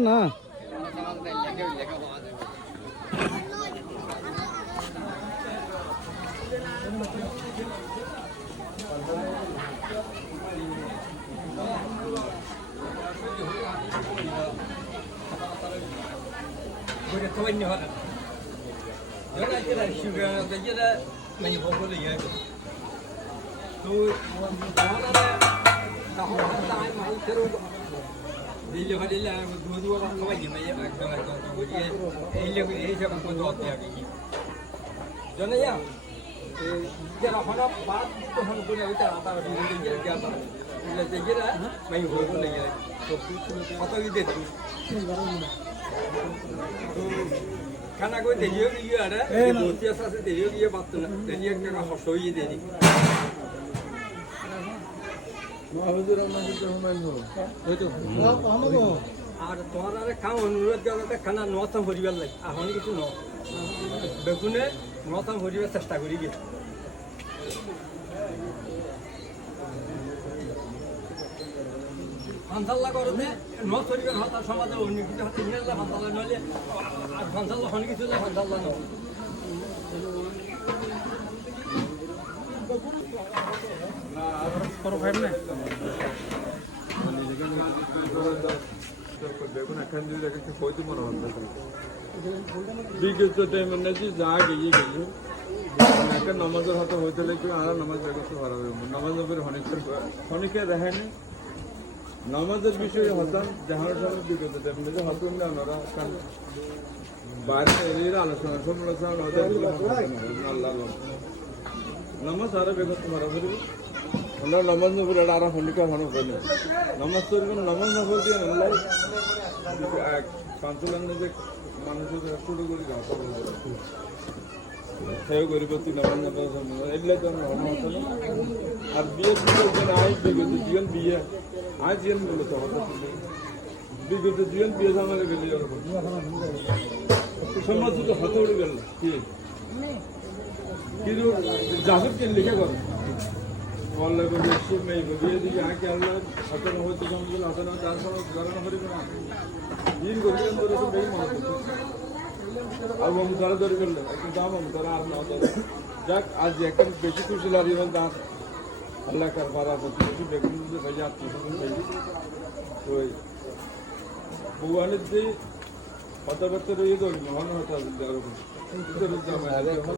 না খানা করে দেখিও গিয়ে আরে বসে আছে দেখিও গিয়ে পারতো না দেখি একটা হস হয়ে দেরি আর তোমার আরে খাও অনুরোধ করতে খানা নথম ভরিবার লাগে এখন কিছু ন বেগুনে নথম ভরিবার চেষ্টা করি গে ফান্সাল্লা করতে নথ ভরিবার হতা সমাজে অন্য কিছু হাতে নিয়ে আসলে ফান্সাল্লা নইলে আর ফান্সাল্লা হন কিছু ফান্সাল্লা ন বিগত টাইম যা গিয়ে গেছে একটা নামাজের হাতে হইতে লাগবে আর নামাজ বেরোতে ভালো হবে নামাজ নবীর অনেকে দেখেনি নামাজের বিষয়ে হতাম যাহার সামনে বিগত টাইম হতুন না ওনারা বাইরে এরিয়ে আলোচনা সমালোচনা আল্লাহ নামাজ আরো বেরোতে ভালো করবে আমরা নামাজ নবীর আর হনিকা ভালো করি নামাজ করবেন নামাজ না করতে আল্লাহ পাঁচলান্নে যে মানুষের শুরু করি সেও গরিবতী নামাজ না এগুলো তো আর বিয়ে আজ বিগত জীবন বিয়ে আজ জীবন মূলত বিগত জীবন বিয়ে সামালে গেলে সমাজ তো হাতে উড়ে গেল কি কিন্তু জাহের কে লিখে করে বললে বলে মেয়ে বিয়ে দিকে আগে আল্লাহ হাতে হয়তো সমাজ হাতে না যার কোনো গণনা করি না দিন করিলেন বলে তো বেই মনে আর আমি ধরে ধরে গেলে একটু দাম আমি ধরে আর না ধরে যাক আজ একটা বেশি খুশি লাগে এবং দাঁত আল্লাহ কার বারা করতে বেশি বেগুন ভাইয়া আত্মীয় খাইছি তো ভগবানের যে কথাবার্তা রয়ে গেল মহান হতা